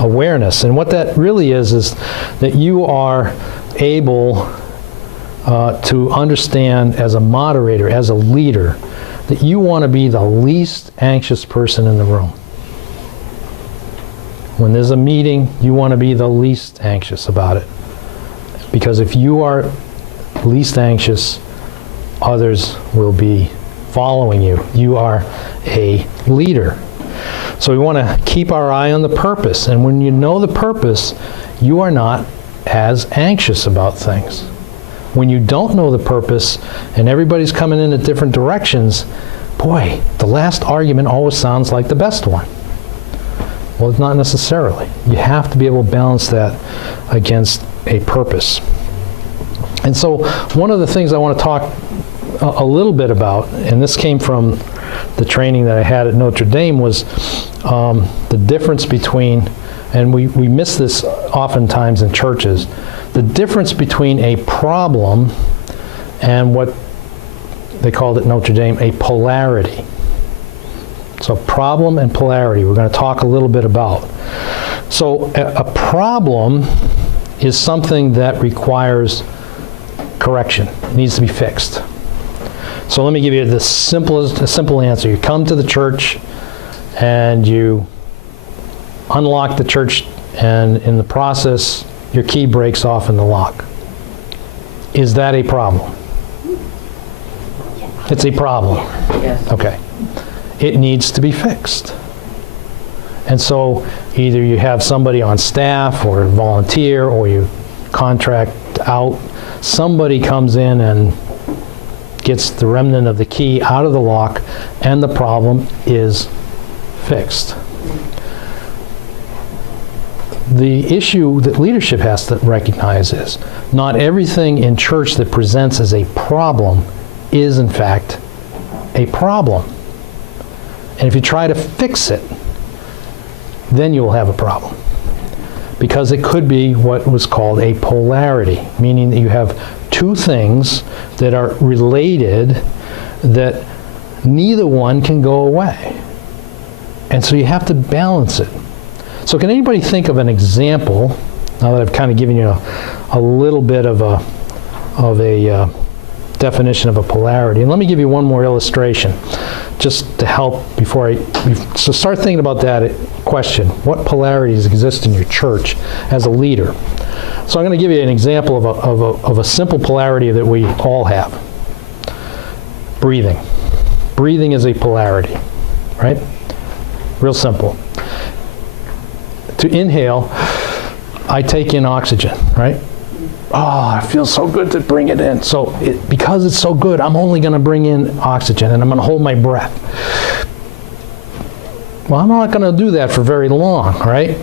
awareness. And what that really is that you are able to understand as a moderator, as a leader, that you want to be the least anxious person in the room. When there's a meeting, you want to be the least anxious about it. Because if you are least anxious, others will be following you. You are a leader. So we want to keep our eye on the purpose. And when you know the purpose, you are not as anxious about things. When you don't know the purpose and everybody's coming in at different directions, boy, the last argument always sounds like the best one. Well, it's not necessarily. You have to be able to balance that against a purpose. And so one of the things I want to talk a little bit about, and this came from the training that I had at Notre Dame, was the difference between, and we miss this oftentimes in churches, the difference between a problem and what they called at Notre Dame a polarity. So problem and polarity we're going to talk a little bit about. So a problem is something that requires correction. It needs to be fixed. So let me give you the simple answer. You come to the church and you unlock the church, and in the process your key breaks off in the lock. Is that a problem? It's a problem. Yes. Okay. It needs to be fixed. And so either you have somebody on staff or volunteer, or you contract out, somebody comes in and gets the remnant of the key out of the lock, and the problem is fixed. The issue that leadership has to recognize is not everything in church that presents as a problem is in fact a problem. And if you try to fix it, then you will have a problem. Because it could be what was called a polarity, meaning that you have two things that are related that neither one can go away. And so you have to balance it. So can anybody think of an example, now that I've kind of given you a little bit of a definition of a polarity? And let me give you one more illustration, just to help so start thinking about that question. What polarities exist in your church as a leader? So I'm going to give you an example of a simple polarity that we all have. Breathing. Breathing is a polarity, right? Real simple. To inhale, I take in oxygen, right? Oh, it feels so good to bring it in. So because it's so good, I'm only going to bring in oxygen, and I'm going to hold my breath. Well, I'm not going to do that for very long, right?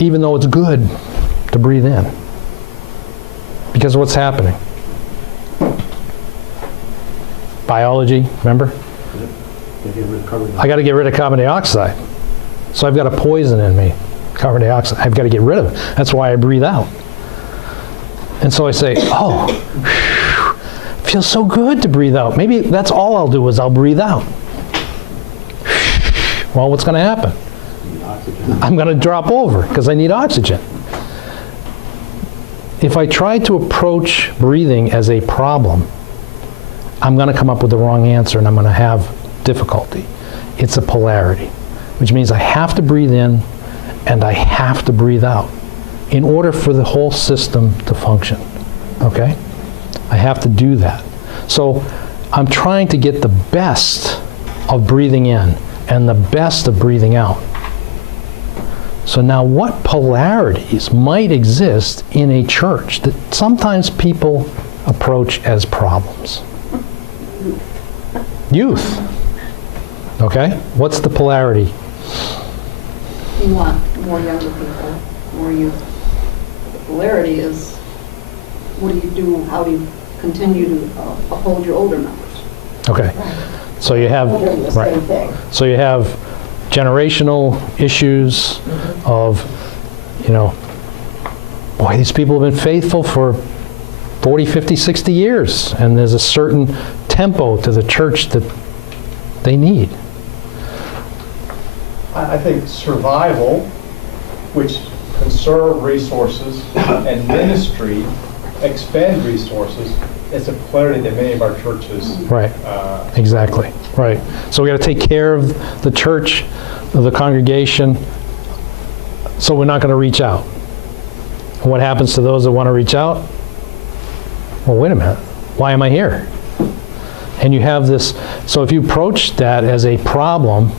Even though it's good to breathe in. Because what's happening? Biology, remember? I got to get rid of carbon dioxide. So I've got a poison in me, carbon dioxide. I've got to get rid of it. That's why I breathe out. And so I say, oh, feels so good to breathe out. Maybe that's all I'll do is I'll breathe out. Well, what's going to happen? I'm going to drop over because I need oxygen. If I try to approach breathing as a problem, I'm going to come up with the wrong answer and I'm going to have difficulty. It's a polarity, which means I have to breathe in and I have to breathe out in order for the whole system to function, okay? I have to do that. So I'm trying to get the best of breathing in and the best of breathing out. So now what polarities might exist in a church that sometimes people approach as problems? Youth, okay? What's the polarity? You want more younger people, more youth. The polarity is, what do you do, how do you continue to uphold your older members? Okay, so you have, right. So you have generational issues of, you know, boy, these people have been faithful for 40, 50, 60 years, and there's a certain tempo to the church that they need. I think survival which conserve resources and ministry expend resources. It's a polarity that many of our churches. Right. Exactly. Right. So we got to take care of the church, of the congregation, so we're not going to reach out. And what happens to those that want to reach out? Well, wait a minute. Why am I here? And you have this, so if you approach that as a problem,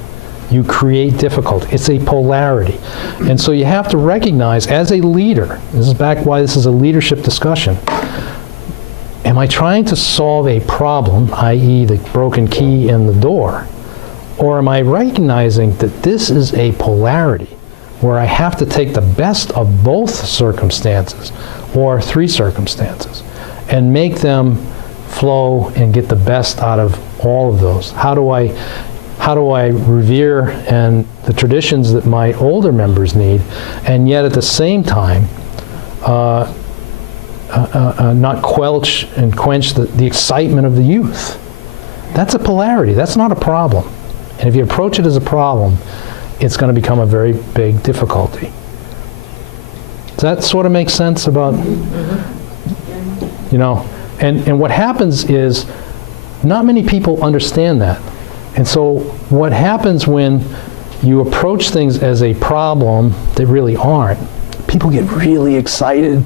you create difficulty. It's a polarity. And so you have to recognize, as a leader, this is back why this is a leadership discussion, am I trying to solve a problem, i.e. the broken key in the door, or am I recognizing that this is a polarity where I have to take the best of both circumstances, or three circumstances, and make them flow and get the best out of all of those? How do I revere and the traditions that my older members need, and yet at the same time not quench the excitement of the youth? That's a polarity. That's not a problem. And if you approach it as a problem, it's going to become a very big difficulty. Does that sort of make sense about, you know? And what happens is, not many people understand that. And so what happens when you approach things as a problem that really aren't, people get really excited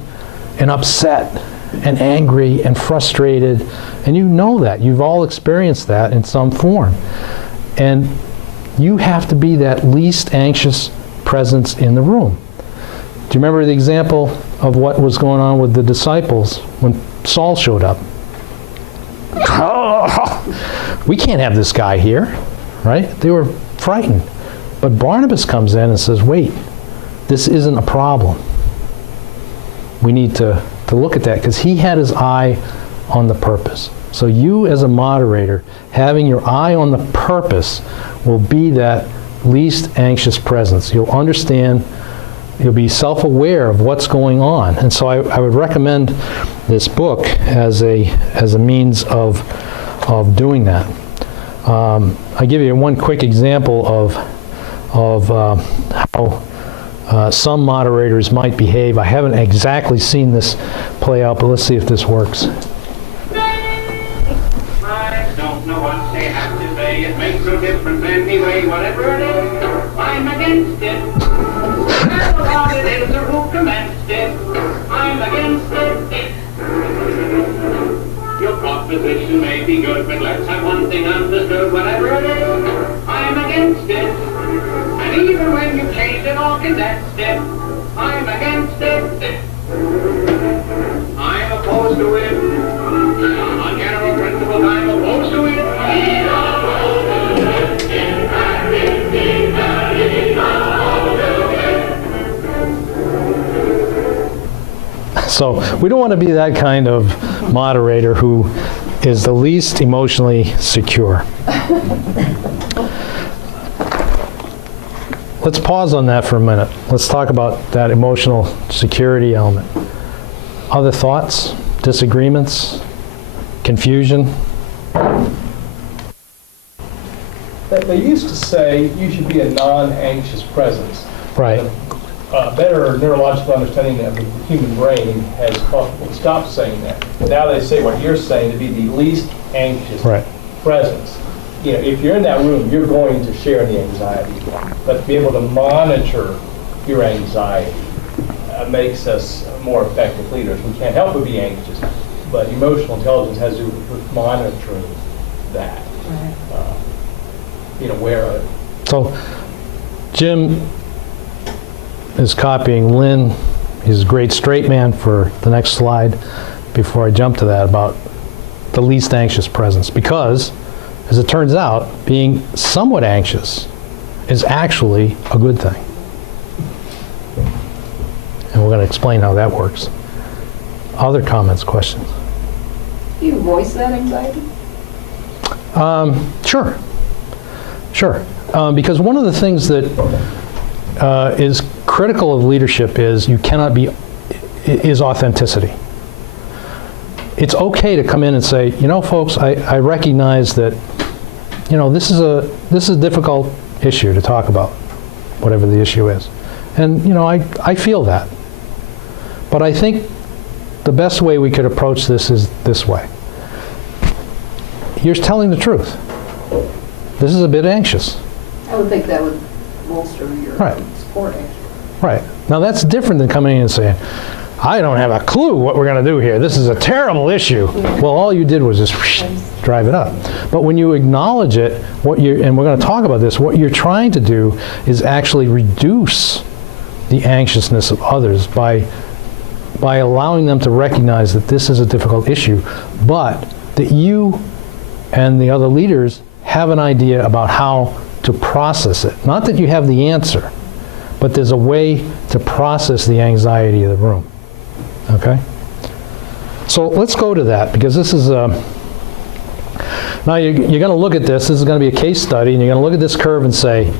and upset and angry and frustrated. And you know that. You've all experienced that in some form. And you have to be that least anxious presence in the room. Do you remember the example of what was going on with the disciples when Saul showed up? We can't have this guy here, right? They were frightened. But Barnabas comes in and says, wait, this isn't a problem. We need to look at that, because he had his eye on the purpose. So you as a moderator, having your eye on the purpose, will be that least anxious presence. You'll understand, you'll be self-aware of what's going on. And so I would recommend this book as a means of doing that. I give you one quick example of how some moderators might behave. I haven't exactly seen this play out, but let's see if this works. I don't know what they have to say. It makes no difference anyway. Whatever it is, I'm against it. Matter what it is or who commenced it, I'm against it. Your proposition may be good, but let's have one thing understood. Whatever it is, I'm against it. And even when you change it or condense it, I'm against it. I'm opposed to it. On general principles, I'm opposed to it. So we don't want to be that kind of moderator who is the least emotionally secure. Let's pause on that for a minute. Let's talk about that emotional security element. Other thoughts, disagreements, confusion? They used to say you should be a non-anxious presence. Right. Better neurological understanding of the human brain has caused people to stop saying that. Now they say what you're saying, to be the least anxious presence. You know, if you're in that room, you're going to share the anxiety. But to be able to monitor your anxiety makes us more effective leaders. We can't help but be anxious, but emotional intelligence has to do with monitoring that. Being aware of it. So Jim is copying Lynn. He's a great straight man for the next slide before I jump to that about the least anxious presence. Because, as it turns out, being somewhat anxious is actually a good thing. And we're going to explain how that works. Other comments, questions? Do you voice that anxiety? Sure. Because one of the things that is critical of leadership is is authenticity. It's okay to come in and say, you know, folks, I recognize that, you know, this is a difficult issue to talk about, whatever the issue is. And, I feel that. But I think the best way we could approach this is this way. You're telling the truth. This is a bit anxious. I would think that would bolster your Right. support, actually. Right. Now that's different than coming in and saying, I don't have a clue what we're going to do here. This is a terrible issue. Well, all you did was just drive it up. But when you acknowledge it, and we're going to talk about this, what you're trying to do is actually reduce the anxiousness of others by allowing them to recognize that this is a difficult issue, but that you and the other leaders have an idea about how to process it. Not that you have the answer, but there's a way to process the anxiety of the room. Okay? So let's go to that, because this is now you're going to look at this. This is going to be a case study, and you're going to look at this curve and say,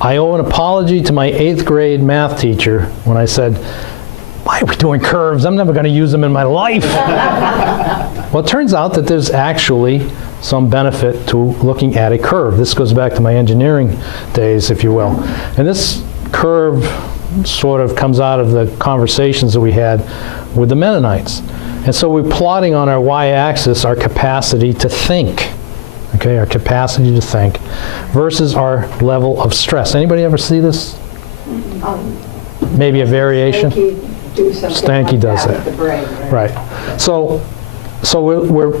I owe an apology to my 8th grade math teacher when I said, why are we doing curves? I'm never going to use them in my life. Well, it turns out that there's actually some benefit to looking at a curve. This goes back to my engineering days, if you will. And this curve sort of comes out of the conversations that we had with the Mennonites. And so we're plotting on our y-axis our capacity to think. Okay, our capacity to think versus our level of stress. Anybody ever see this? Maybe a variation? Stanky does that. With the brain, right? Right. So we're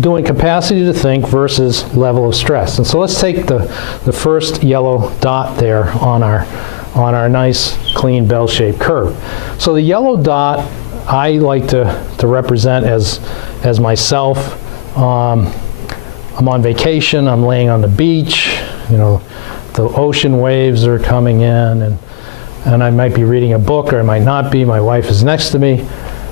doing capacity to think versus level of stress. And so let's take the first yellow dot there on our nice, clean, bell-shaped curve. So the yellow dot I like to represent as myself. I'm on vacation, I'm laying on the beach, the ocean waves are coming in, and I might be reading a book, or I might not be. My wife is next to me.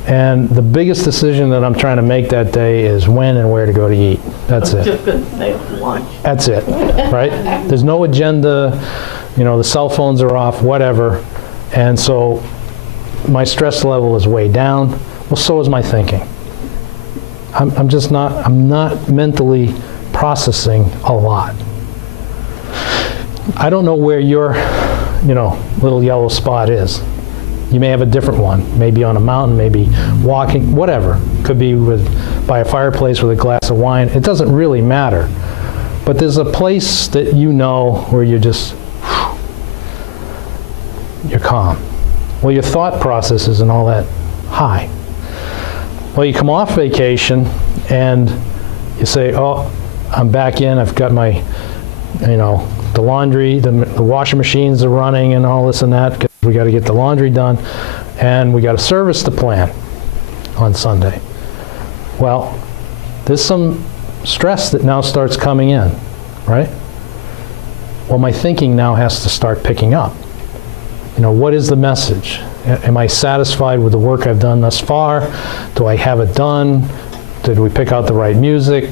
And the biggest decision that I'm trying to make that day is when and where to go to eat. That's it. Just going to say lunch. That's it, right? There's no agenda, the cell phones are off, whatever. And so my stress level is way down. Well, so is my thinking. I'm not mentally processing a lot. I don't know where your, little yellow spot is. You may have a different one, maybe on a mountain, maybe walking, whatever. Could be by a fireplace with a glass of wine. It doesn't really matter. But there's a place that where you're just, you're calm. Well, your thought process isn't all that high. Well, you come off vacation and you say, oh, I'm back in, I've got my, the laundry, the washing machines are running and all this and that, because we got to get the laundry done, and we got a service to plan on Sunday. Well, there's some stress that now starts coming in, right? Well, my thinking now has to start picking up. What is the message? Am I satisfied with the work I've done thus far? Do I have it done? Did we pick out the right music?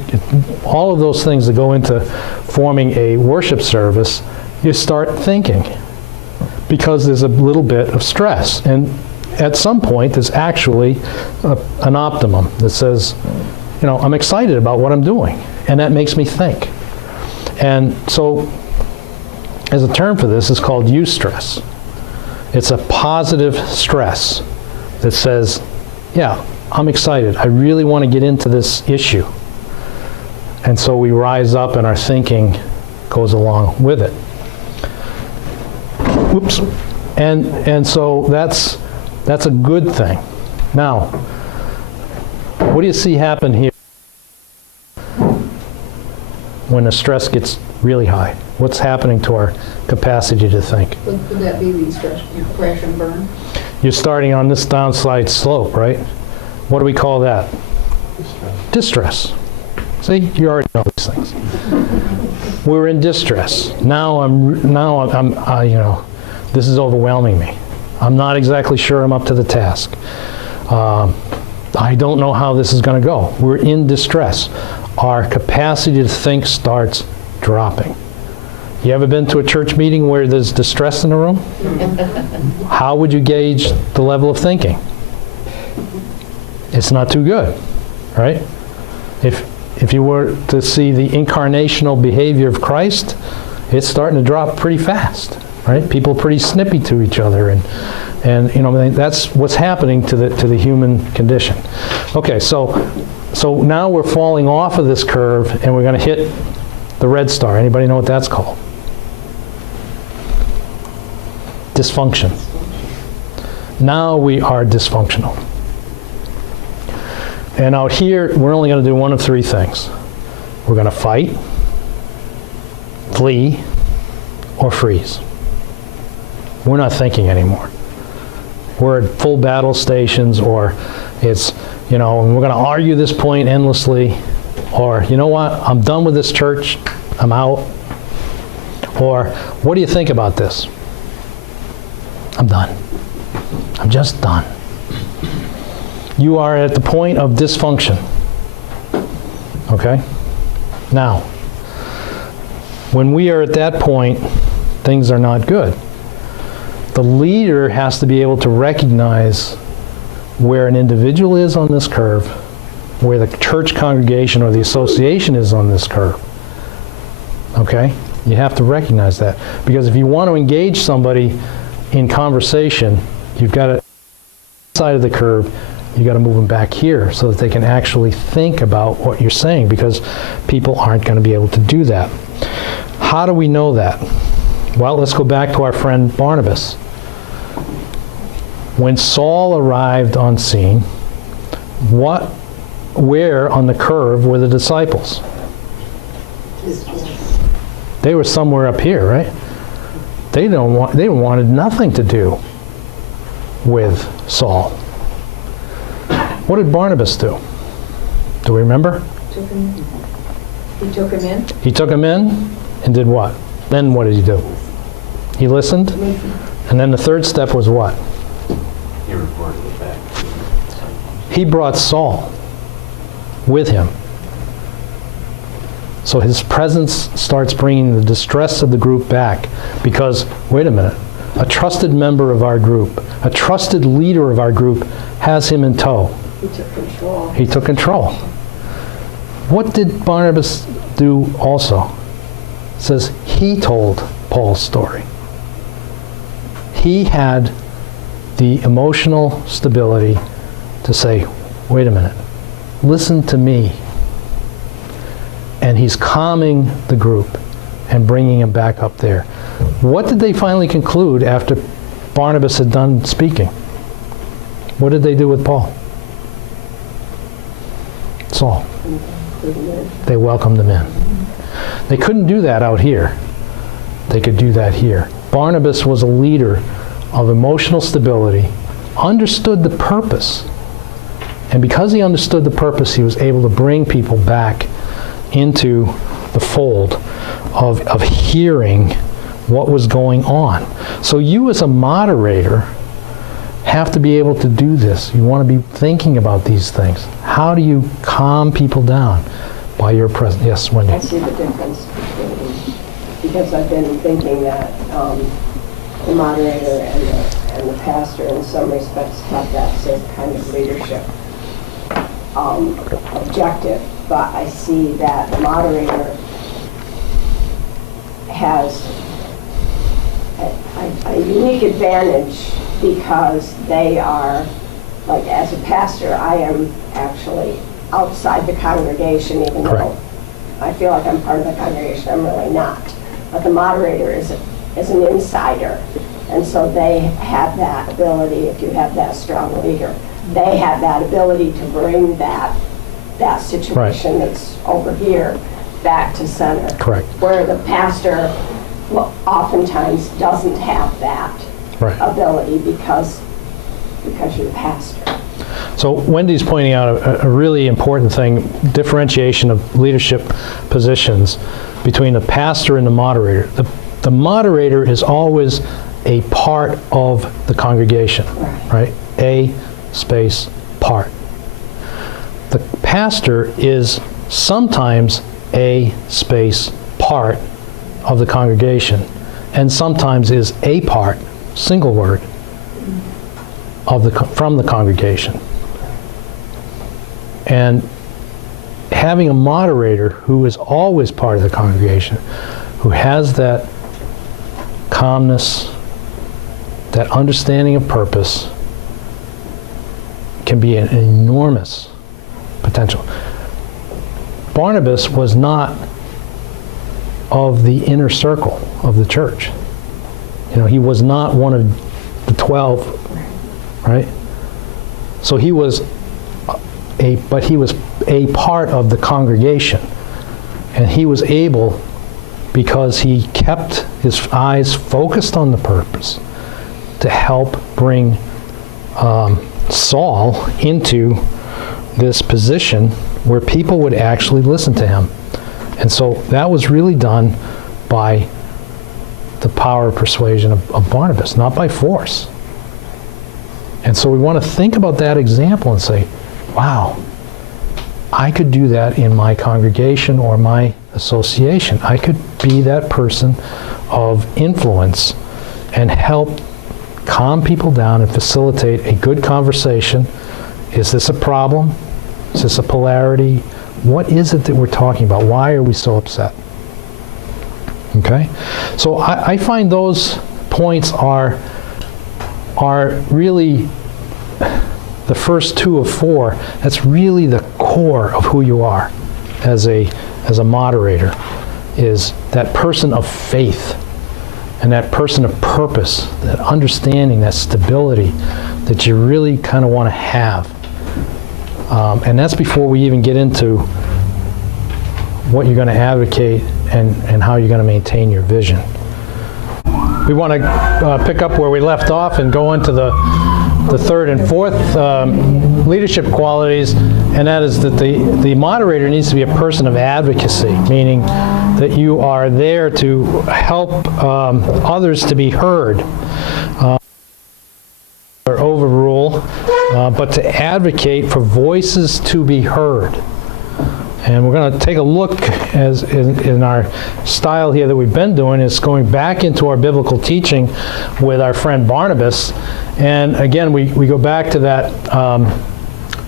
All of those things that go into forming a worship service, you start thinking, because there's a little bit of stress. And at some point, there's actually an optimum that says, I'm excited about what I'm doing, and that makes me think. And so, as a term for this, is called eustress. It's a positive stress that says, yeah, I'm excited. I really want to get into this issue. And so we rise up and our thinking goes along with it. Whoops. And so that's a good thing. Now, what do you see happen here when the stress gets really high? What's happening to our capacity to think? Would that be the stress, crash and burn? You're starting on this downslide slope, right? What do we call that? Distress. See, you already know these things. We're in distress. Now I'm this is overwhelming me. I'm not exactly sure I'm up to the task. I don't know how this is going to go. We're in distress. Our capacity to think starts dropping. You ever been to a church meeting where there's distress in the room? How would you gauge the level of thinking? It's not too good, right? If you were to see the incarnational behavior of Christ, it's starting to drop pretty fast. right? People are pretty snippy to each other, and you know, that's what's happening to the human condition. Okay, so now we're falling off of this curve, and we're going to hit the red star. Anybody know what that's called? Dysfunction. Now we are dysfunctional. And out here, we're only going to do one of three things. We're going to fight, flee, or freeze. We're not thinking anymore. We're at full battle stations, or it's, you know, and we're going to argue this point endlessly, or, you know what, I'm done with this church, I'm out. Or, what do you think about this? I'm done. I'm just done. You are at the point of dysfunction. Okay? Now, when we are at that point, things are not good. The leader has to be able to recognize where an individual is on this curve, where the church congregation or the association is on this curve. Okay? You have to recognize that. Because if you want to engage somebody in conversation, you've got to side of the curve, you got to move them back here so that they can actually think about what you're saying, because people aren't going to be able to do that. How do we know that? Well, let's go back to our friend Barnabas. When Saul arrived on scene, where on the curve were the disciples? They were somewhere up here, right? They wanted nothing to do with Saul. What did Barnabas do? Do we remember? He took him in. He took him in and did what? Then what did he do? He listened. And then the third step was what? He reported it back. He brought Saul with him. So his presence starts bringing the distress of the group back, because, wait a minute, a trusted member of our group, a trusted leader of our group has him in tow. He took control. He took control. What did Barnabas do also? It says he told Paul's story. He had the emotional stability to say, wait a minute, listen to me. And he's calming the group and bringing him back up there. What did they finally conclude after Barnabas had done speaking? What did they do with Paul? Saul. They welcomed him in. They couldn't do that out here. They could do that here. Barnabas was a leader of emotional stability, understood the purpose. And because he understood the purpose, he was able to bring people back into the fold of hearing what was going on. So you as a moderator have to be able to do this. You want to be thinking about these things. How do you calm people down? By your presence. Yes, Wendy. I see the difference between, because I've been thinking that the moderator and the pastor in some respects have that same kind of leadership objective, but I see that the moderator has a unique advantage, because they are, like, as a pastor, I am actually outside the congregation, even though I feel like I'm part of the congregation. I'm really not. But the moderator is an insider, and so they have that ability. If you have that strong leader, they have that ability to bring that situation that's over here back to center. Correct. Where the pastor oftentimes doesn't have that ability because you're the pastor. So Wendy's pointing out a really important thing, differentiation of leadership positions between the pastor and the moderator. The moderator is always a part of the congregation, right? A space part. The pastor is sometimes a space part of the congregation, and sometimes is a part, single word, from the congregation. And having a moderator who is always part of the congregation, who has that calmness, that understanding of purpose can be an enormous potential. Barnabas was not of the inner circle of the church. He was not one of the 12, right? So he was a part of the congregation. And he was able, because he kept his eyes focused on the purpose, to help bring Saul into this position where people would actually listen to him. And so that was really done by the power of persuasion of Barnabas, not by force. And so we want to think about that example and say, wow, I could do that in my congregation or my association. I could be that person of influence and help calm people down and facilitate a good conversation. Is this a problem? Is this a polarity? What is it that we're talking about? Why are we so upset? Okay? So I find those points are really the first 2 of 4. That's really the core of who you are as a moderator, is that person of faith and that person of purpose, that understanding, that stability that you really kind of want to have. And that's before we even get into what you're going to advocate and how you're going to maintain your vision. We want to pick up where we left off and go into the third and fourth leadership qualities, and that is that the moderator needs to be a person of advocacy, meaning that you are there to help others to be heard or overrule, but to advocate for voices to be heard. And we're going to take a look, as in our style here that we've been doing, is going back into our biblical teaching with our friend Barnabas. And again, we go back to that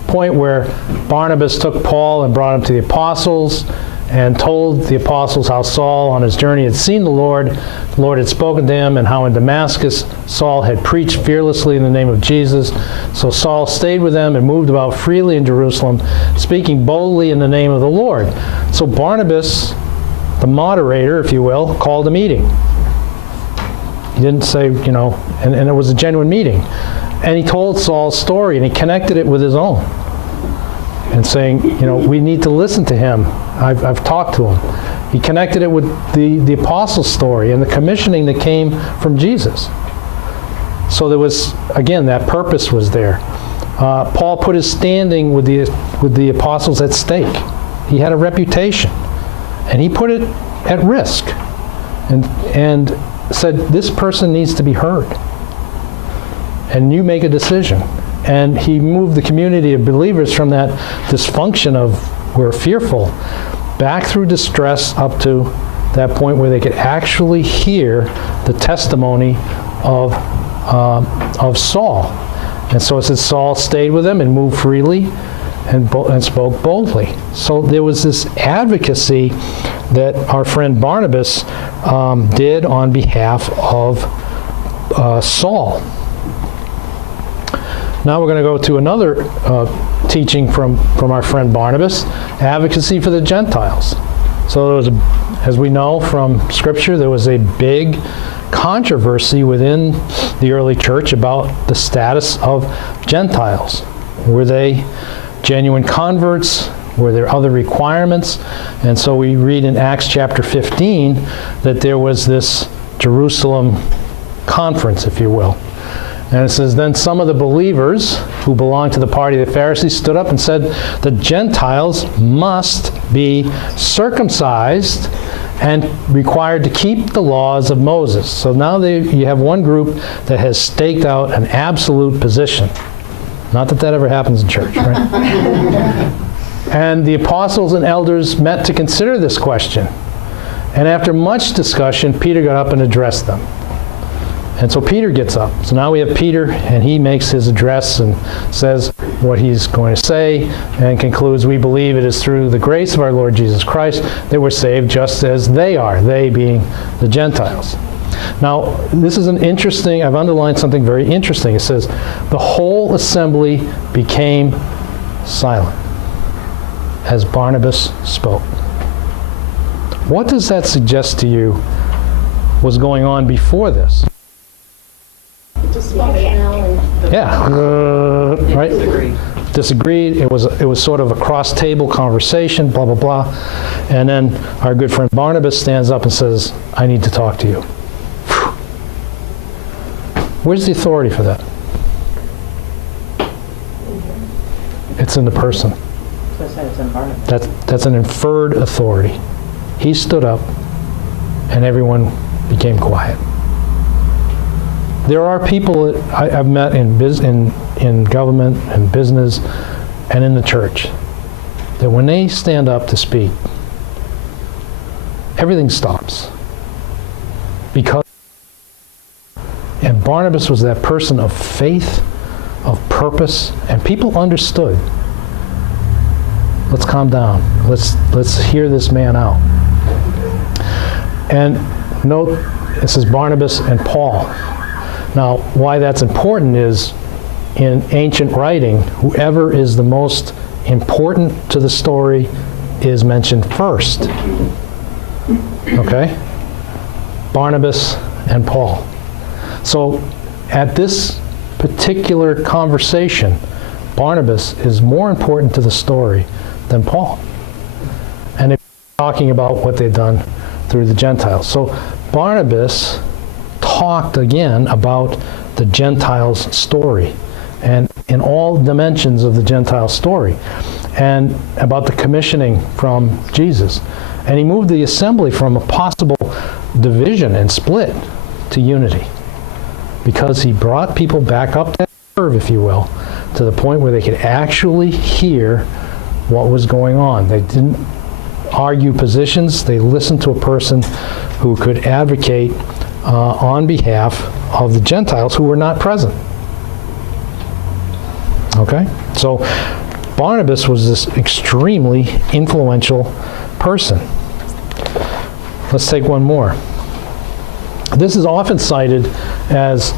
point where Barnabas took Paul and brought him to the apostles and told the apostles how Saul on his journey had seen the Lord had spoken to him, and how in Damascus Saul had preached fearlessly in the name of Jesus. So Saul stayed with them and moved about freely in Jerusalem, speaking boldly in the name of the Lord. So Barnabas, the moderator, if you will, called a meeting. He didn't say, and it was a genuine meeting. And he told Saul's story, and he connected it with his own. And saying, we need to listen to him. I've talked to him. He connected it with the apostles' story and the commissioning that came from Jesus. So there was, again, that purpose was there. Paul put his standing with the apostles at stake. He had a reputation, and he put it at risk, and said, this person needs to be heard, and you make a decision. And he moved the community of believers from that dysfunction of we're fearful back through distress up to that point where they could actually hear the testimony of Saul. And so it says Saul stayed with them and moved freely and spoke boldly. So there was this advocacy that our friend Barnabas did on behalf of Saul. Now we're going to go to another teaching from our friend Barnabas, advocacy for the Gentiles. So there was, as we know from Scripture, there was a big controversy within the early church about the status of Gentiles. Were they genuine converts? Were there other requirements? And so we read in Acts chapter 15 that there was this Jerusalem conference, if you will. And it says, then some of the believers who belonged to the party of the Pharisees stood up and said, the Gentiles must be circumcised and required to keep the laws of Moses. So now you have one group that has staked out an absolute position. Not that ever happens in church, right? And the apostles and elders met to consider this question. And after much discussion, Peter got up and addressed them. And so Peter gets up. So now we have Peter, and he makes his address and says what he's going to say, and concludes, we believe it is through the grace of our Lord Jesus Christ that we're saved just as they are, they being the Gentiles. Now, this is an interesting, I've underlined something very interesting. It says, the whole assembly became silent as Barnabas spoke. What does that suggest to you was going on before this? Yeah, right? Disagreed. It was sort of a cross-table conversation, blah, blah, blah. And then our good friend Barnabas stands up and says, I need to talk to you. Where's the authority for that? It's in the person. That's an inferred authority. He stood up and everyone became quiet. There are people that I've met in government and business and in the church that when they stand up to speak, everything stops. And Barnabas was that person of faith, of purpose, and people understood. Let's calm down. Let's hear this man out. And note, it says Barnabas and Paul. Now, why that's important is in ancient writing, whoever is the most important to the story is mentioned first. Okay? Barnabas and Paul. So at this particular conversation, Barnabas is more important to the story than Paul. And they're talking about what they've done through the Gentiles. So Barnabas talked again about the Gentiles' story and in all dimensions of the Gentile story and about the commissioning from Jesus. And he moved the assembly from a possible division and split to unity because he brought people back up that curve, if you will, to the point where they could actually hear what was going on. They didn't argue positions. They listened to a person who could advocate on behalf of the Gentiles who were not present. Okay? So Barnabas was this extremely influential person. Let's take one more. This is often cited as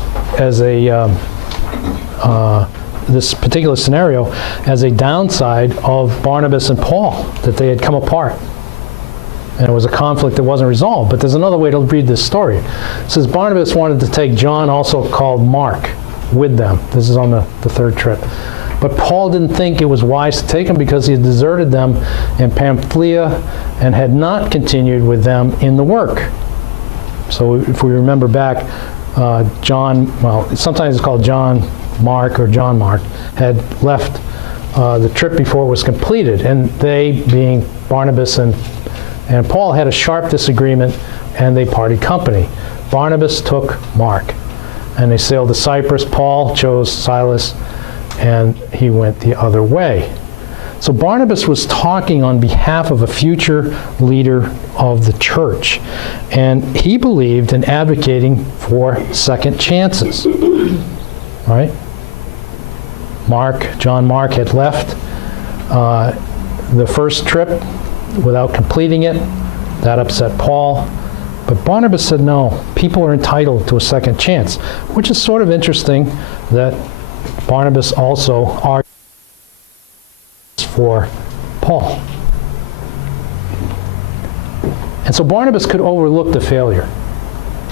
this particular scenario as a downside of Barnabas and Paul, that they had come apart. And it was a conflict that wasn't resolved. But there's another way to read this story. It says Barnabas wanted to take John, also called Mark, with them. This is on the third trip. But Paul didn't think it was wise to take him because he had deserted them in Pamphylia and had not continued with them in the work. So if we remember back, John, well, sometimes it's called John Mark or John Mark, had left the trip before it was completed. And they, being Barnabas and Paul, had a sharp disagreement and they parted company. Barnabas took Mark and they sailed to Cyprus. Paul chose Silas and he went the other way. So Barnabas was talking on behalf of a future leader of the church. And he believed in advocating for second chances. Right? John Mark had left the first trip without completing it. That upset Paul. But Barnabas said, no, people are entitled to a second chance, which is sort of interesting that Barnabas also argued for Paul. And so Barnabas could overlook the failure.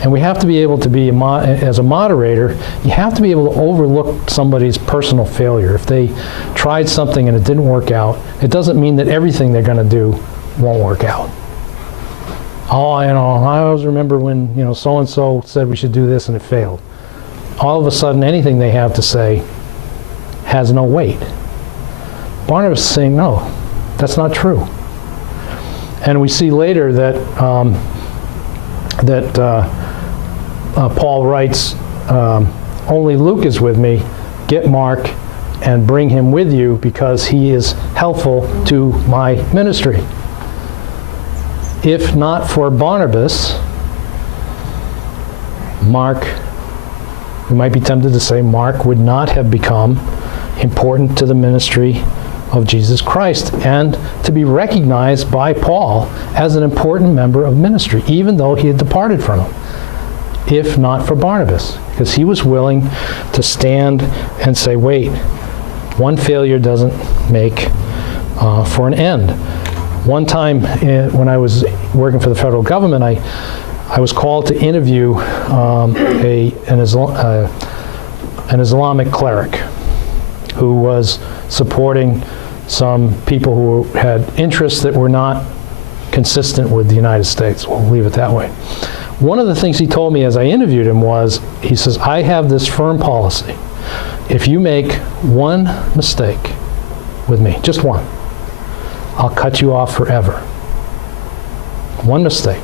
And we have to be able to be, as a moderator, you have to be able to overlook somebody's personal failure. If they tried something and it didn't work out, it doesn't mean that everything they're going to do won't work out. Oh, I always remember when, so-and-so said we should do this and it failed. All of a sudden, anything they have to say has no weight. Barnabas is saying, no, that's not true. And we see later that Paul writes, only Luke is with me, get Mark and bring him with you because he is helpful to my ministry. If not for Barnabas, Mark, we might be tempted to say Mark would not have become important to the ministry of Jesus Christ and to be recognized by Paul as an important member of ministry, even though he had departed from him. if not for Barnabas, because he was willing to stand and say, wait, one failure doesn't make for an end. One time when I was working for the federal government, I was called to interview an Islamic cleric who was supporting some people who had interests that were not consistent with the United States. We'll leave it that way. One of the things he told me as I interviewed him was, he says, I have this firm policy. If you make one mistake with me, just one, I'll cut you off forever. One mistake,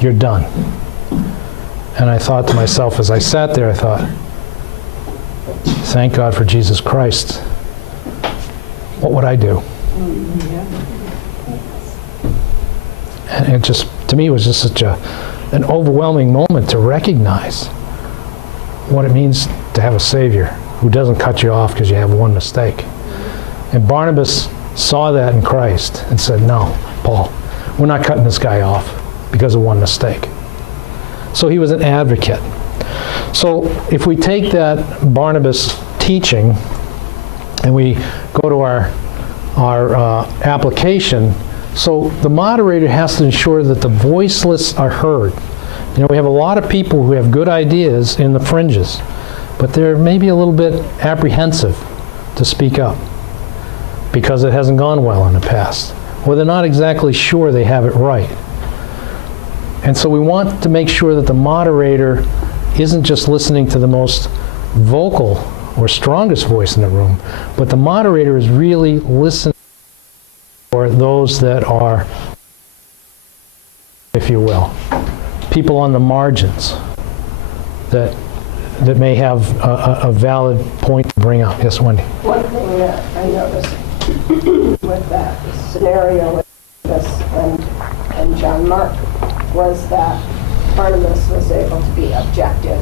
you're done. And I thought to myself, as I sat there, I thought, thank God for Jesus Christ. What would I do? And it just, to me, was just such an overwhelming moment to recognize what it means to have a Savior who doesn't cut you off because you have one mistake. And Barnabas saw that in Christ and said, no, Paul, we're not cutting this guy off because of one mistake. So he was an advocate. So if we take that Barnabas teaching and we go to our application, so the moderator has to ensure that the voiceless are heard. You know, we have a lot of people who have good ideas in the fringes, but they're maybe a little bit apprehensive to speak up because it hasn't gone well in the past, or they're not exactly sure they have it right. And so we want to make sure that the moderator isn't just listening to the most vocal or strongest voice in the room, but the moderator is really listening for those that are, if you will, people on the margins that may have a valid point to bring up. Yes, Wendy? One thing that I noticed with that scenario with this and John Mark was that Barnabas was able to be objective.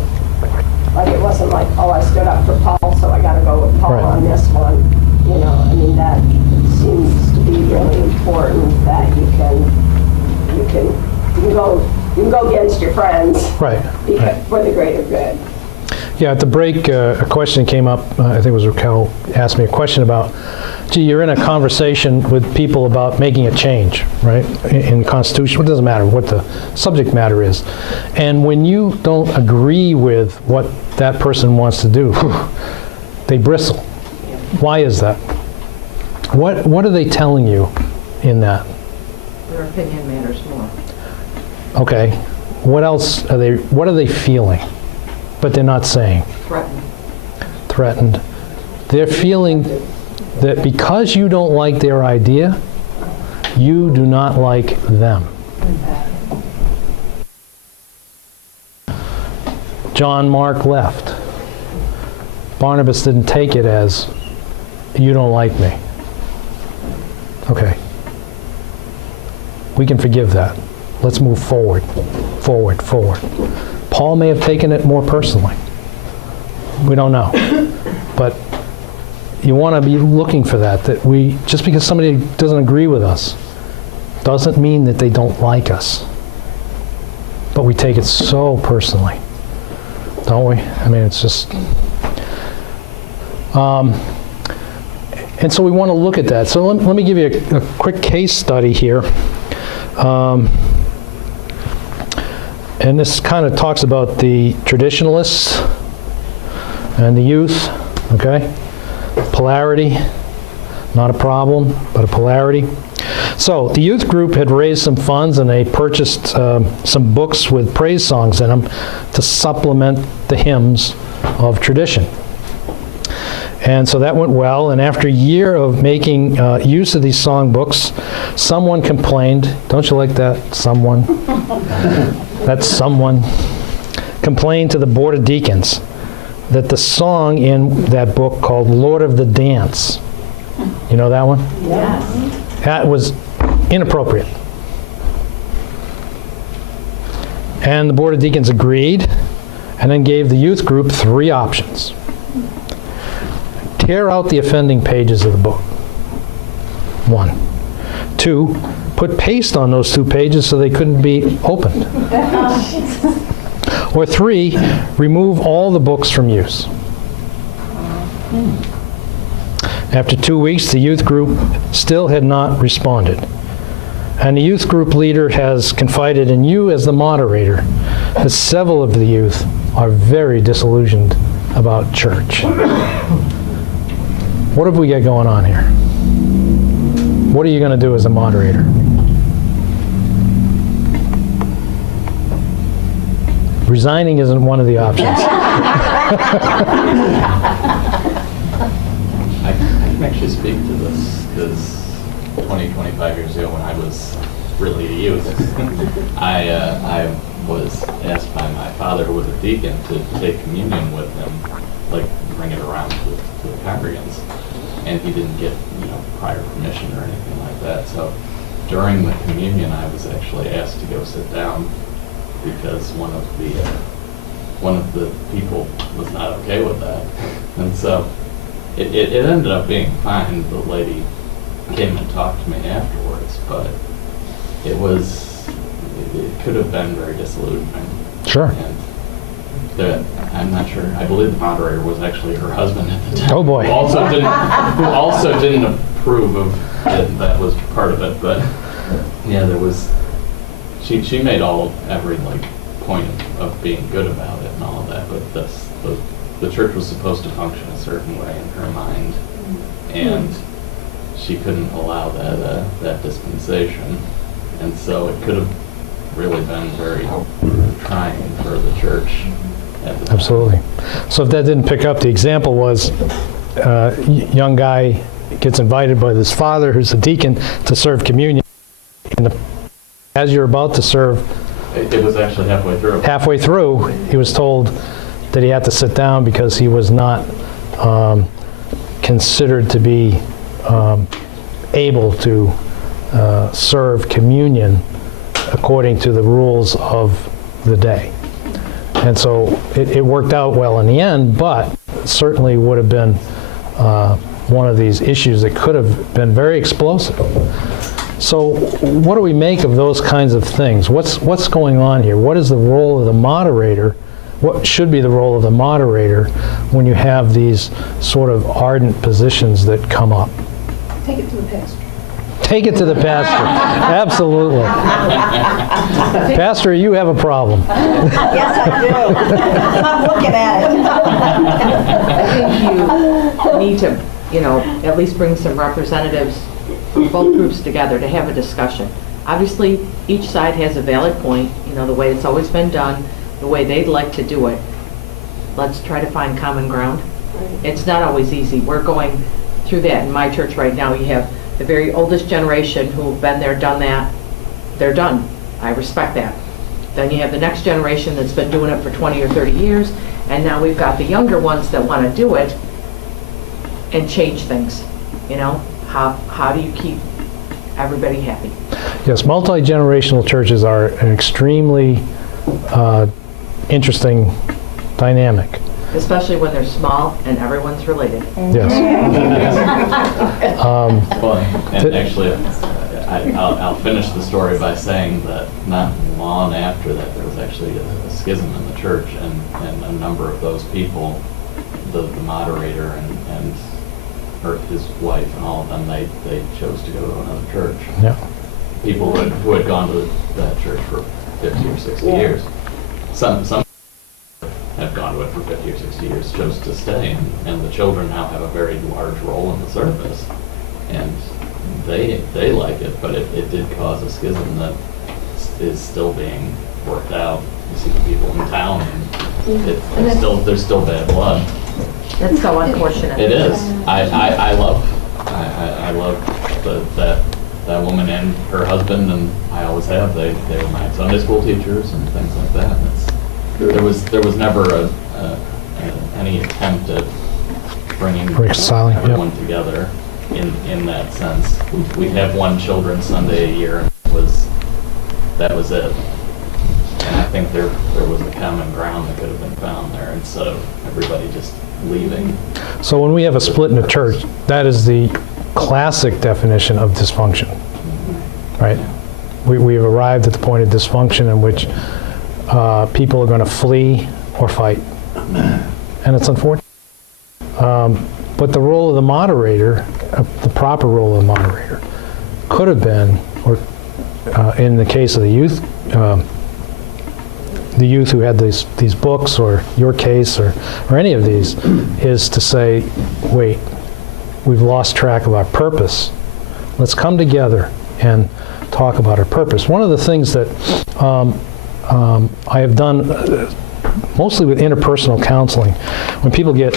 Like, it wasn't like, oh, I stood up for Paul, so I got to go with Paul Right. on this one. You know, I mean, that seems to be really important, that you can go against your friends, Right. because, for the greater good. Yeah, at the break, a question came up. I think it was Raquel asked me a question about, gee, you're in a conversation with people about making a change, right, in the Constitution. It doesn't matter what the subject matter is. And when you don't agree with what that person wants to do, they bristle. Why is that? What are they telling you in that? Their opinion matters more. Okay. What else are they? What are they feeling? But they're not saying. Threatened. They're feeling that because you don't like their idea, you do not like them. John Mark left. Barnabas didn't take it as, you don't like me. Okay. We can forgive that. Let's move forward, forward, forward. Paul may have taken it more personally. We don't know. But you want to be looking for that we, just because somebody doesn't agree with us, doesn't mean that they don't like us. But we take it so personally, don't we? I mean, it's just... and so we want to look at that. So let me give you a quick case study here. And this kind of talks about the traditionalists and the youth, okay? Polarity, not a problem, but a polarity. So the youth group had raised some funds and they purchased some books with praise songs in them to supplement the hymns of tradition. And so that went well, and after a year of making use of these songbooks, someone complained, don't you like that, someone? That someone complained to the Board of Deacons that the song in that book called Lord of the Dance, you know that one? Yes. That was inappropriate. And the Board of Deacons agreed, and then gave the youth group 3 options. Tear out the offending pages of the book. 1. 2, put paste on those 2 pages so they couldn't be opened. Or 3, remove all the books from use. After 2 weeks, the youth group still had not responded. And the youth group leader has confided in you as the moderator that several of the youth are very disillusioned about church. What have we got going on here? What are you going to do as a moderator? Resigning isn't one of the options. I can actually speak to this because 25 years ago when I was really a youth, I was asked by my father, who was a deacon, to take communion with him, like bring it around to the congregants. And he didn't get, prior permission or anything like that. So during the communion, I was actually asked to go sit down because one of the people was not okay with that. And so it ended up being fine. The lady came and talked to me afterwards, but it could have been very disillusioning. Sure. And I'm not sure. I believe the moderator was actually her husband at the time. Oh boy. Who also didn't approve of it. That was part of it. But yeah, there was. She made every point of being good about it and all of that. But the church was supposed to function a certain way in her mind, and she couldn't allow that dispensation, and so it could have really been very trying for the church at the time. Absolutely. So if that didn't pick up, the example was young guy gets invited by his father, who's a deacon, to serve communion. And as you're about to serve, It was actually halfway through. halfway through, he was told that he had to sit down because he was not considered to be able to serve communion according to the rules of the day. And so it worked out well in the end, but certainly would have been one of these issues that could have been very explosive. So what do we make of those kinds of things? What's going on here? What is the role of the moderator? What should be the role of the moderator when you have these sort of ardent positions that come up? Take it to the pastor. Take it to the pastor. Absolutely. Pastor, you have a problem. Yes, I do. I'm looking at it. I think you need to, at least bring some representatives from both groups together to have a discussion. Obviously, each side has a valid point, the way it's always been done, the way they'd like to do it. Let's try to find common ground. It's not always easy. We're going through that in my church right now. You have the very oldest generation who've been there, done that. They're done. I respect that. Then you have the next generation that's been doing it for 20 or 30 years, and now we've got the younger ones that want to do it and change things. How do you keep everybody happy? Yes, multi-generational churches are an extremely interesting dynamic. Especially when they're small and everyone's related. Yes. Well, and actually, I'll finish the story by saying that not long after that, there was actually a schism in the church, and a number of those people, the moderator and his wife and all of them, they chose to go to another church. Yeah. People who had gone to that church for 50 or 60 years. Some have gone to it for 50 or 60 years, chose to stay, and the children now have a very large role in the service. And they like it, but it did cause a schism that is still being worked out. You see the people in town, and there's still bad blood. That's so unfortunate. It is. I love that woman and her husband, and I always have. They were my Sunday school teachers and things like that. There was never any attempt at bringing Reconciling, everyone together in that sense. We'd have one Children's Sunday a year, and that was it. And I think there was a common ground that could have been found there instead of everybody just leaving. So when we have a split in a church, that is the classic definition of dysfunction, right? We've arrived at the point of dysfunction in which people are going to flee or fight. And it's unfortunate. But the role of the moderator, the proper role of the moderator, could have been, or in the case of the youth who had these books, or your case, or any of these, is to say, wait, we've lost track of our purpose. Let's come together and talk about our purpose. One of the things that I have done, mostly with interpersonal counseling, when people get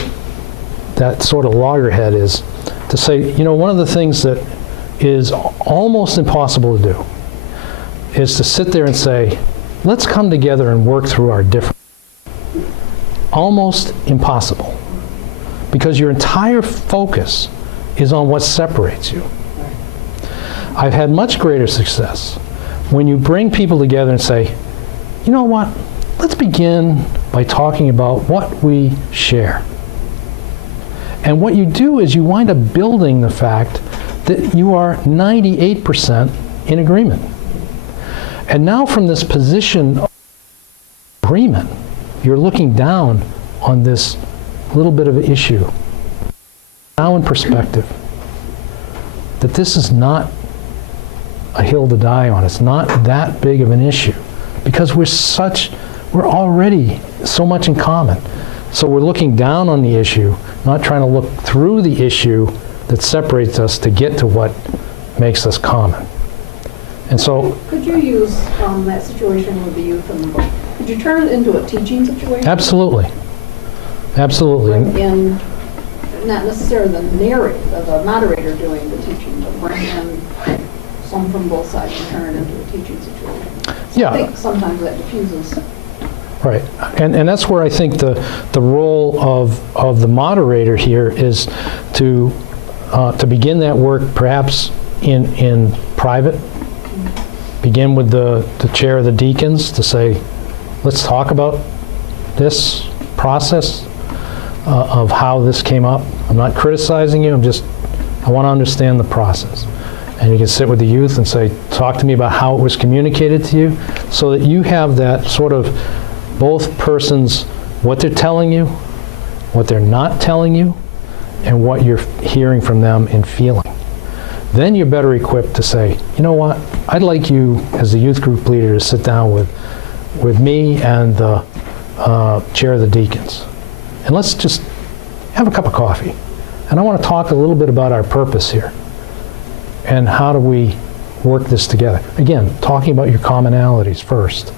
that sort of loggerhead, is to say, you know, one of the things that is almost impossible to do is to sit there and say, let's come together and work through our differences. Almost impossible. Because your entire focus is on what separates you. I've had much greater success when you bring people together and say, you know what, let's begin by talking about what we share. And what you do is you wind up building the fact that you are 98% in agreement. And now from this position of agreement, you're looking down on this little bit of an issue. Now in perspective, that this is not a hill to die on. It's not that big of an issue because we're already so much in common. So we're looking down on the issue, not trying to look through the issue that separates us to get to what makes us common. And so, could you use that situation with the youth in the book? Could you turn it into a teaching situation? Absolutely. Absolutely. And not necessarily the moderator doing the teaching, but bring in some from both sides and turn it into a teaching situation. So Yeah. I think sometimes that diffuses. Right, and that's where I think the role of the moderator here is to begin that work perhaps in private. Begin with the chair of the deacons to say, let's talk about this process of how this came up. I'm not criticizing you, I want to understand the process. And you can sit with the youth and say, talk to me about how it was communicated to you, so that you have that sort of both persons, what they're telling you, what they're not telling you, and what you're hearing from them and feeling. Then you're better equipped to say, you know what, I'd like you as the youth group leader to sit down with me and the chair of the deacons. And let's just have a cup of coffee. And I want to talk a little bit about our purpose here. And how do we work this together? Again, talking about your commonalities first.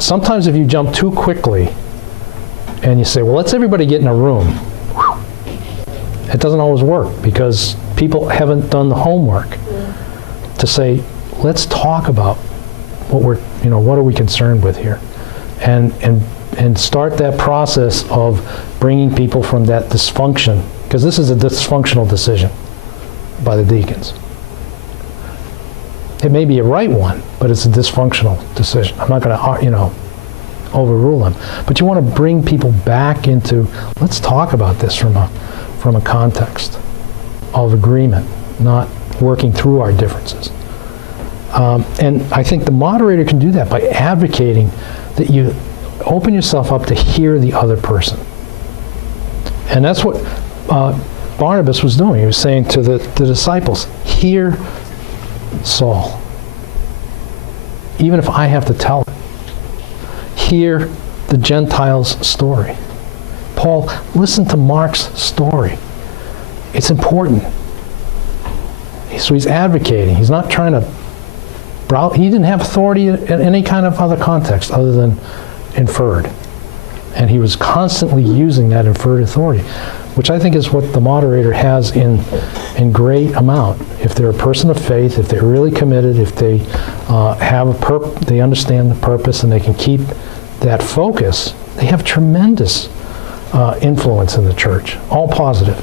Sometimes if you jump too quickly and you say, well, let's everybody get in a room, it doesn't always work because people haven't done the homework to say, let's talk about what are we concerned with here? And start that process of bringing people from that dysfunction, because this is a dysfunctional decision by the deacons. It may be a right one, but it's a dysfunctional decision. I'm not going to, overrule them. But you want to bring people back into, let's talk about this from a context of agreement, not working through our differences. And I think the moderator can do that by advocating that you open yourself up to hear the other person. And that's what Barnabas was doing. He was saying to the disciples, hear Saul. Even if I have to tell it. Hear the Gentiles' story. Paul, listen to Mark's story. It's important. So he's advocating. He's not trying to he didn't have authority in any kind of other context other than inferred. And he was constantly using that inferred authority, which I think is what the moderator has in great amount. If they're a person of faith, if they're really committed, if they have they understand the purpose and they can keep that focus, they have tremendous influence in the church, all positive.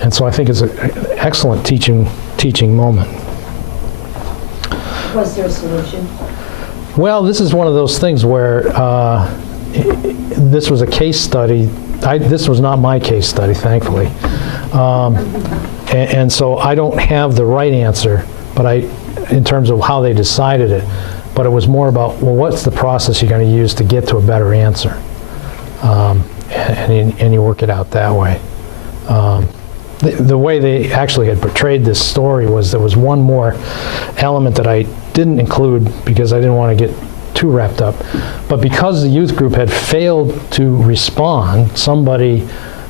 And so I think it's an excellent teaching moment. Was there a solution? Well, this is one of those things where this was a case study. This was not my case study, thankfully. And so I don't have the right answer, but in terms of how they decided it, but it was more about, well, what's the process you're going to use to get to a better answer? And you work it out that way. The way they actually had portrayed this story was there was one more element that I didn't include because I didn't want to get too wrapped up. But because the youth group had failed to respond, somebody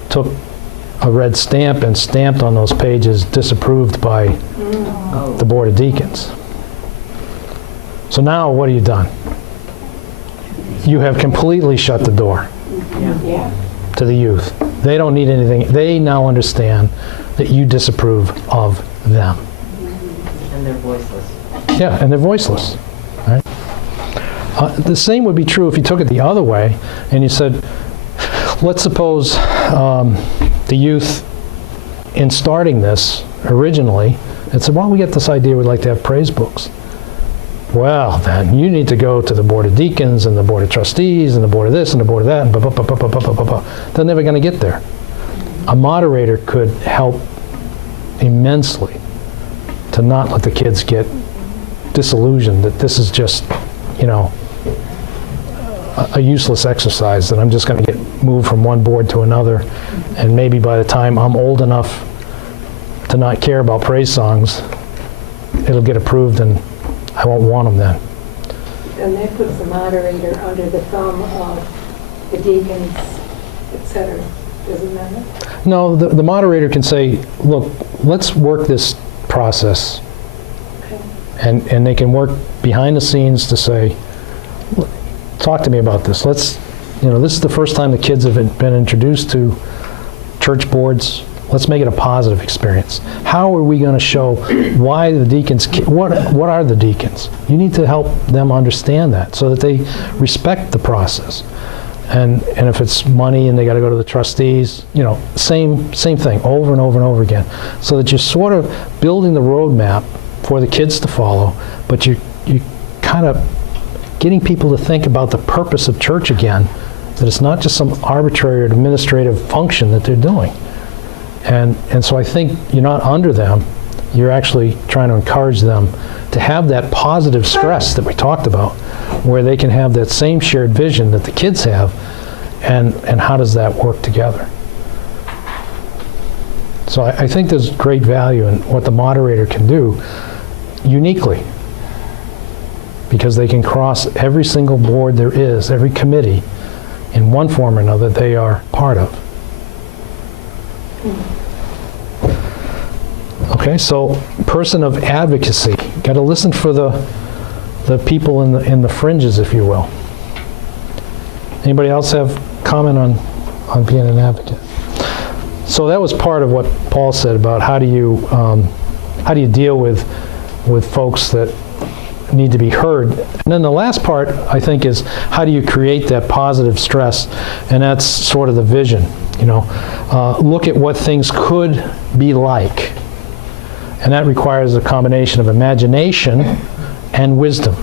took a red stamp and stamped on those pages disapproved by the Board of Deacons. So now what have you done? You have completely shut the door to the youth. They don't need anything. They now understand that you disapprove of them. And they're voiceless. Yeah, and they're voiceless. Right? The same would be true if you took it the other way and you said, let's suppose the youth, in starting this originally, had said, well, we get this idea, we'd like to have praise books. Well, then you need to go to the Board of Deacons and the Board of Trustees and the Board of this and the Board of that, and blah, blah, blah, blah, blah, blah, blah, blah. They're never going to get there. A moderator could help immensely to not let the kids get disillusioned that this is just, you know, a useless exercise, that I'm just going to get moved from one board to another, and maybe by the time I'm old enough to not care about praise songs, it'll get approved and I won't want them then. And that puts the moderator under the thumb of the deacons, et cetera, doesn't matter? No, the moderator can say, look, let's work this process. Okay. And they can work behind the scenes to say, "Look, talk to me about this. Let's, you know, this is the first time the kids have been introduced to church boards. Let's make it a positive experience. How are we going to show why the deacons, what are the deacons? You need to help them understand that so that they respect the process. And if it's money and they got to go to the trustees, you know, same thing over and over and over again. So that you're sort of building the roadmap for the kids to follow, but you kind of getting people to think about the purpose of church again, that it's not just some arbitrary or administrative function that they're doing. And so I think you're not under them, you're actually trying to encourage them to have that positive stress that we talked about, where they can have that same shared vision that the kids have, and how does that work together? So I think there's great value in what the moderator can do uniquely, because they can cross every single board there is, every committee, in one form or another they are part of. Okay, so person of advocacy. Got to listen for the people in the fringes, if you will. Anybody else have comment on being an advocate? So that was part of what Paul said about how do you deal with folks that need to be heard. And then the last part, I think, is how do you create that positive stress? And that's sort of the vision. You know, look at what things could be like. And that requires a combination of imagination and wisdom.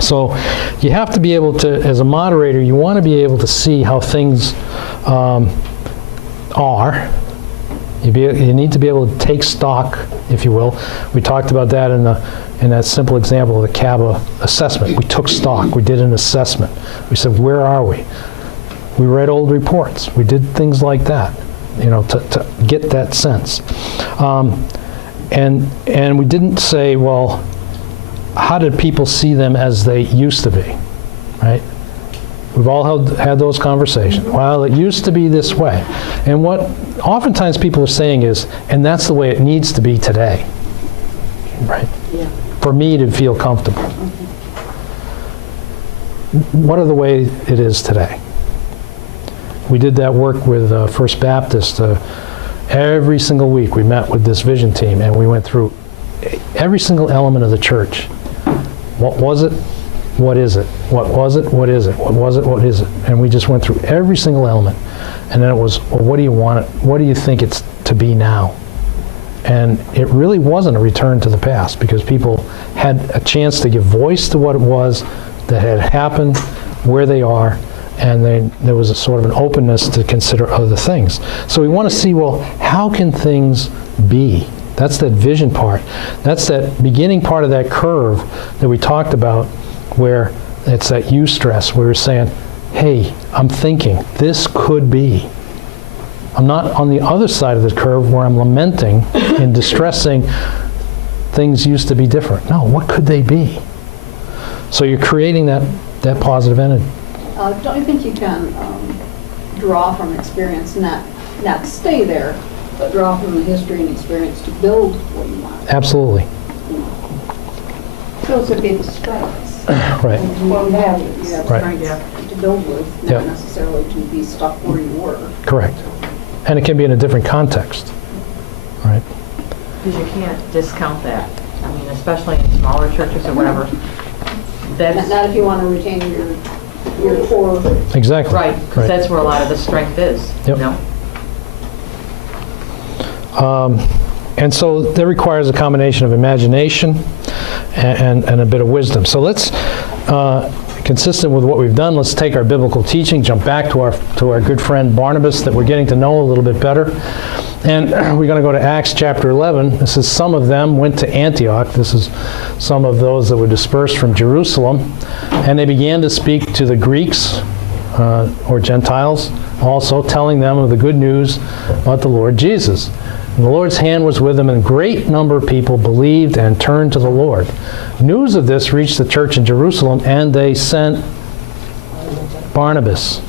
So you have to be able to, as a moderator, you want to be able to see how things are. You need to be able to take stock, if you will. We talked about that in that simple example of the CABA assessment. We took stock. We did an assessment. We said, where are we? We read old reports. We did things like that, you know, to get that sense. And we didn't say, well, how did people see them as they used to be, right? We've all had those conversations. Well, it used to be this way. And what oftentimes people are saying is, and that's the way it needs to be today, right? Yeah. For me to feel comfortable. What are the way it is today? We did that work with First Baptist. Every single week we met with this vision team and we went through every single element of the church. What was it? What is it? What was it? What is it? What was it? What is it? And we just went through every single element. And then it was, well, what do you want it? What do you think it's to be now? And it really wasn't a return to the past, because people had a chance to give voice to what it was that had happened, where they are, and then there was a sort of an openness to consider other things. So we want to see, well, how can things be That's that vision part. That's that beginning part of that curve that we talked about, where it's that you stress, where we're saying, hey, I'm thinking, this could be. I'm not on the other side of the curve where I'm lamenting and distressing, things used to be different. No, what could they be? So you're creating that positive energy. Don't you think you can draw from experience, not stay there, but draw from the history and experience to build what you want? Absolutely. Those would be the strengths. Right. Well, you have Right. strengths to build with, Yep. not necessarily to be stuck where you were. Correct. And it can be in a different context. Right. Because you can't discount that. I mean, especially in smaller churches or whatever. That's, Not if you want to retain your core. Exactly. right, because that's where a lot of the strength is, you Yep. know? And so that requires a combination of imagination and a bit of wisdom. So let's, consistent with what we've done, let's take our biblical teaching, jump back to our good friend Barnabas that we're getting to know a little bit better. And we're going to go to Acts chapter 11. This is some of them went to Antioch. This is some of those that were dispersed from Jerusalem. And they began to speak to the Greeks or Gentiles, also telling them of the good news about the Lord Jesus. And the Lord's hand was with them, and a great number of people believed and turned to the Lord. News of this reached the church in Jerusalem, and they sent Barnabas.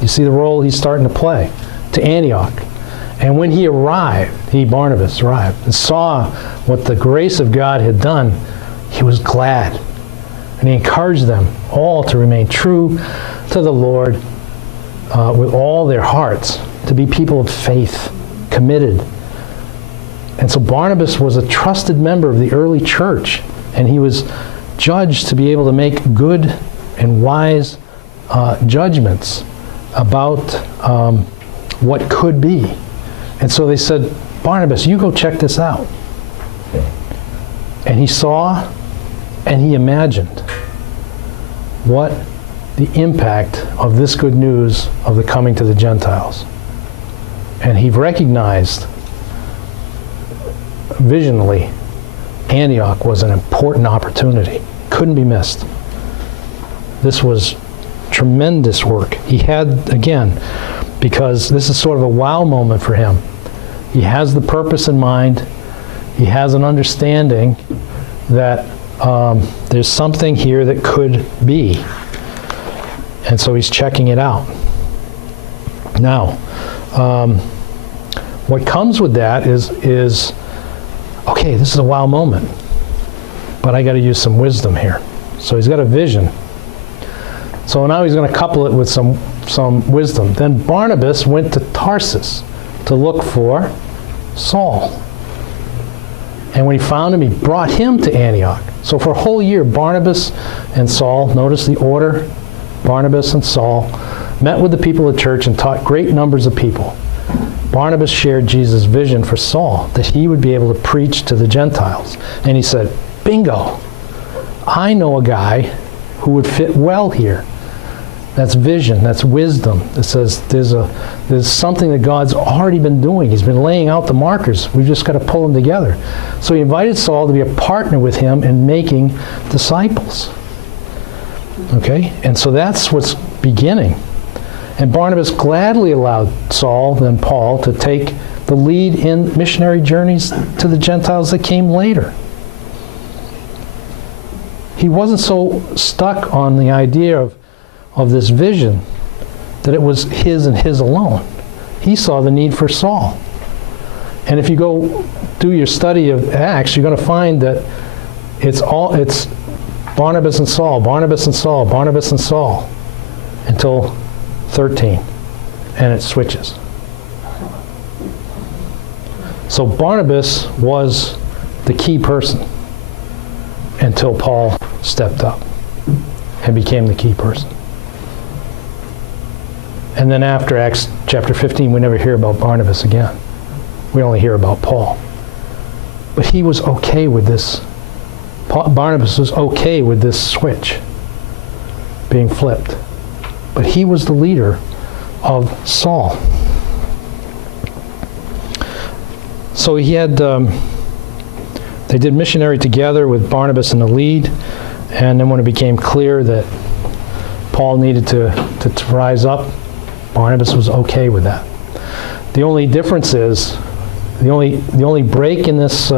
You see the role he's starting to play, to Antioch. And when he arrived, Barnabas arrived, and saw what the grace of God had done, he was glad. And he encouraged them all to remain true to the Lord with all their hearts, to be people of faith, committed. And so Barnabas was a trusted member of the early church, and he was judged to be able to make good and wise judgments about what could be. And so they said, Barnabas, you go check this out. And he saw and he imagined what the impact of this good news of the coming to the Gentiles. And he recognized visionally Antioch was an important opportunity. Couldn't be missed. This was tremendous work. He had, again, because this is sort of a wow moment for him. He has the purpose in mind. He has an understanding that there's something here that could be. And so he's checking it out. Now, what comes with that is, okay, this is a wow moment, but I got to use some wisdom here. So he's got a vision. So now he's going to couple it with some wisdom. Then Barnabas went to Tarsus to look for Saul. And when he found him, he brought him to Antioch. So for a whole year, Barnabas and Saul, notice the order, Barnabas and Saul, met with the people of the church and taught great numbers of people. Barnabas shared Jesus' vision for Saul, that he would be able to preach to the Gentiles. And he said, bingo, I know a guy who would fit well here. That's vision, that's wisdom. It says there's something that God's already been doing. He's been laying out the markers. We've just got to pull them together. So he invited Saul to be a partner with him in making disciples. Okay? And so that's what's beginning. And Barnabas gladly allowed Saul, then Paul, to take the lead in missionary journeys to the Gentiles that came later. He wasn't so stuck on the idea of this vision that it was his and his alone. He saw the need for Saul. And if you go do your study of Acts, you're going to find that it's Barnabas and Saul, Barnabas and Saul, Barnabas and Saul, until 13, and it switches. So Barnabas was the key person until Paul stepped up and became the key person. And then after Acts chapter 15, we never hear about Barnabas again. We only hear about Paul. But he was okay with this. Barnabas was okay with this switch being flipped. But he was the leader of Saul. So he had, they did missionary together with Barnabas in the lead, and then when it became clear that Paul needed to rise up, Barnabas was okay with that. The only difference is, the only break in this